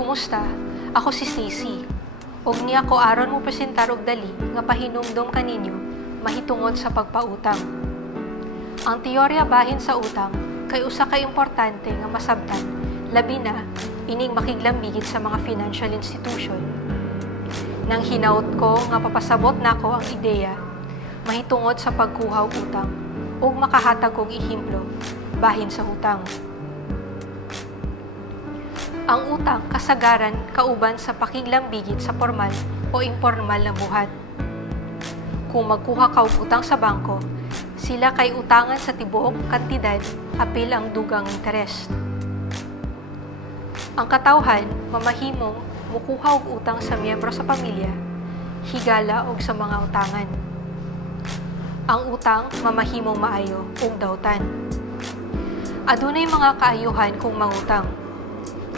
Kumusta? Ako si Stacy. Og ni ako aron mo presentar og dali nga pahinumdom kaninyo mahitungod sa pagpautang. Ang teorya bahin sa utang kay usa ka importante nga masabtan, labi na ining makiglambigit sa mga financial institution. Nang hinaut ko nga papasabot nako ang ideya mahitungod sa pagkuha og utang ug makahatag og ehemplo bahin sa utang. Ang utang kasagaran kauban sa pakiglambigit sa formal o informal na buhat. Kung magkuha ka og utang sa bangko, sila kay utangan sa tibuok kantidad apil ang dugang interest. Ang katawhan mamahimong mukuha og utang sa miyembro sa pamilya, higala og sa mga utangan. Ang utang mamahimong maayo ug dawtan. Adunay mga kaayuhan kung mangutang.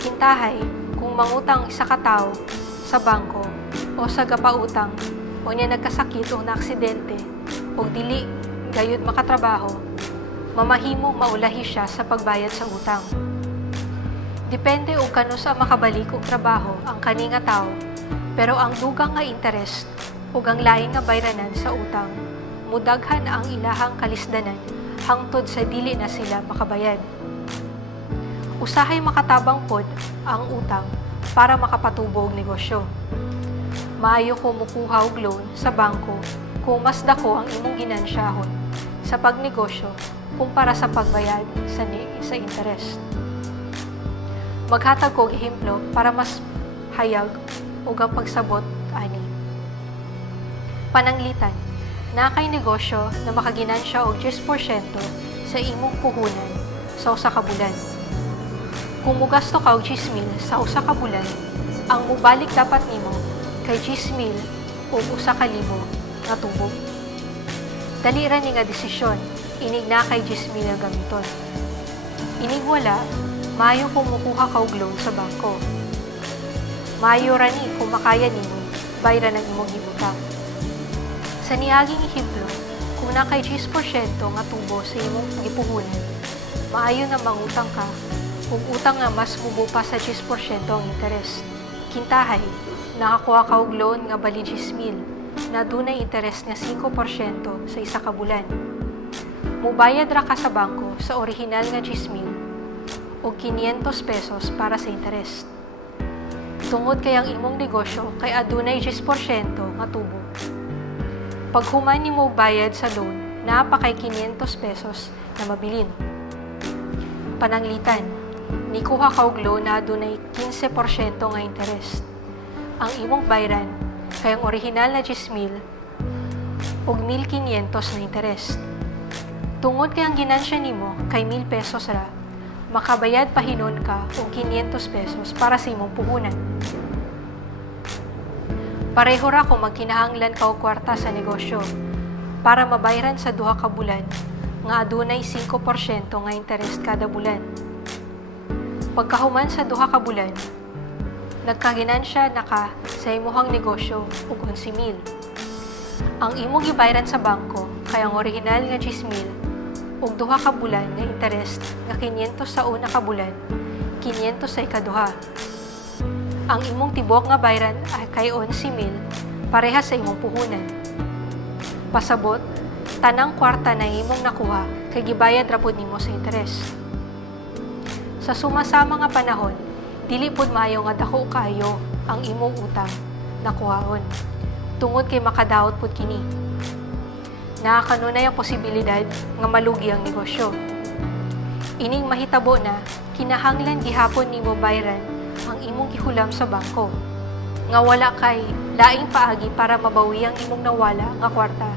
Kintahay kung mangutang isa ka tawo sa bangko o sa gapautang o niya nagkasakit o naaksidente o dili gayud makatrabaho, mamahimong maulahi siya sa pagbayad sa utang. Depende og kano sa makabalik og trabaho ang kani nga tawo, pero ang dugang nga interest ug ang lain nga bayranan sa utang mudaghan ang ilahang kalisdanan hangtod sa dili na sila makabayad. Usahay makatabang pod ang utang para makapatubo og negosyo. Maayo ko mukuha og loan sa bangko kung mas dako ang imong ginansyahon sa pagnegosyo kumpara sa pagbayad sa interest. Maghatag ko og ehemplo para mas hayag og ang pagsabot ani. Pananglitan, na kay negosyo na makaginansya og 10% sa imong puhunan sa usa ka bulan. Kung mugasto ka og 10,000 sa usa ka bulan, ang mubalik dapat nimo kay 10,000 o 1,000 nga tubo. Dali ra ni nga desisyon, inig na kay 10,000 ang gamiton. Inig wala, maayo kung mukuha ka og loan sa bangko. Maayo ra ni kung makaya nimo bayran ang imong gibutang. Sa niaging ehemplo, kung na kay 10% nga tubo sa imong gipuhunan, maayo na mangutang ka kung utang nga mas mubo pa sa 10% ang interest. Kintahay, nakakuha ka og loan nga bali 10,000 na dunay interest nga 5% sa isa ka bulan. Mubayad ra ka sa bangko sa orihinal nga 10,000 o 500 pesos para sa interest. Tungod kay ang imong negosyo kay adunay 10% nga tubo. Pag human nimo bayad sa loan, naa pa kay 500 pesos na mabilin. Pananglitan, nikuha ka og loan na adunay 15% nga interest. Ang imong bayran kay ang orihinal na 10,000 og 1,500 na interest. Tungod kay ang ginansya nimo kay 1,000 pesos ra, makabayad pa hinon ka og 500 pesos para sa imong puhunan. Pareho ra kung magkinahanglan ka og kwarta sa negosyo para mabayaran sa duha ka bulan nga adunay 5% nga interest kada bulan. Pagkahuman sa duha ka bulan, nagkaginansya na ka sa imuhang negosyo og 11,000. Ang imong gibayaran sa bangko kay ang orihinal nga 10,000 ug duha ka bulan nga interest nga 500 sa una ka bulan, 500 sa ikaduha. Ang imong tibok nga bayaran ay kay 11,000 pareha sa imong puhunan. Pasabot, tanang kwarta na imong nakuha kay gibayad ra pud nimo sa interest. Sa sumasama nga panahon, dili pud maayo nga dako kaayo ang imong utang nakuhaon tungod kay makadaot pud kini. Nakakanunay ang posibilidad nga malugi ang negosyo. Ining mahitabo na kinahanglan gihapon nimo bayaran ang imong gihulam sa bangko nga wala kay laing paagi para mabawi ang imong nawala nga kwarta.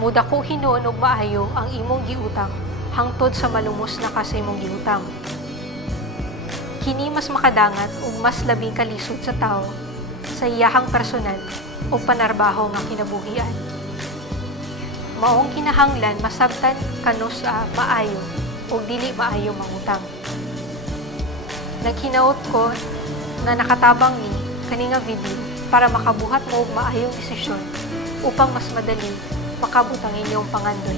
Mudako hinuon og maayo ang imong giutang hangtod sa malumos na ka sa imong giutang. Kini mas makadangat ug mas labing kalisod sa tao sa iyahang personal o panarbaho nga kinabuhian. Maong kinahanglan masabtan kano sa maayo o dili maayo mangutang. Naghinaot ko na nakatabang ni kani nga video para makabuhat mo og maayong desisyon upang mas madali makabutang inyong pangandoy.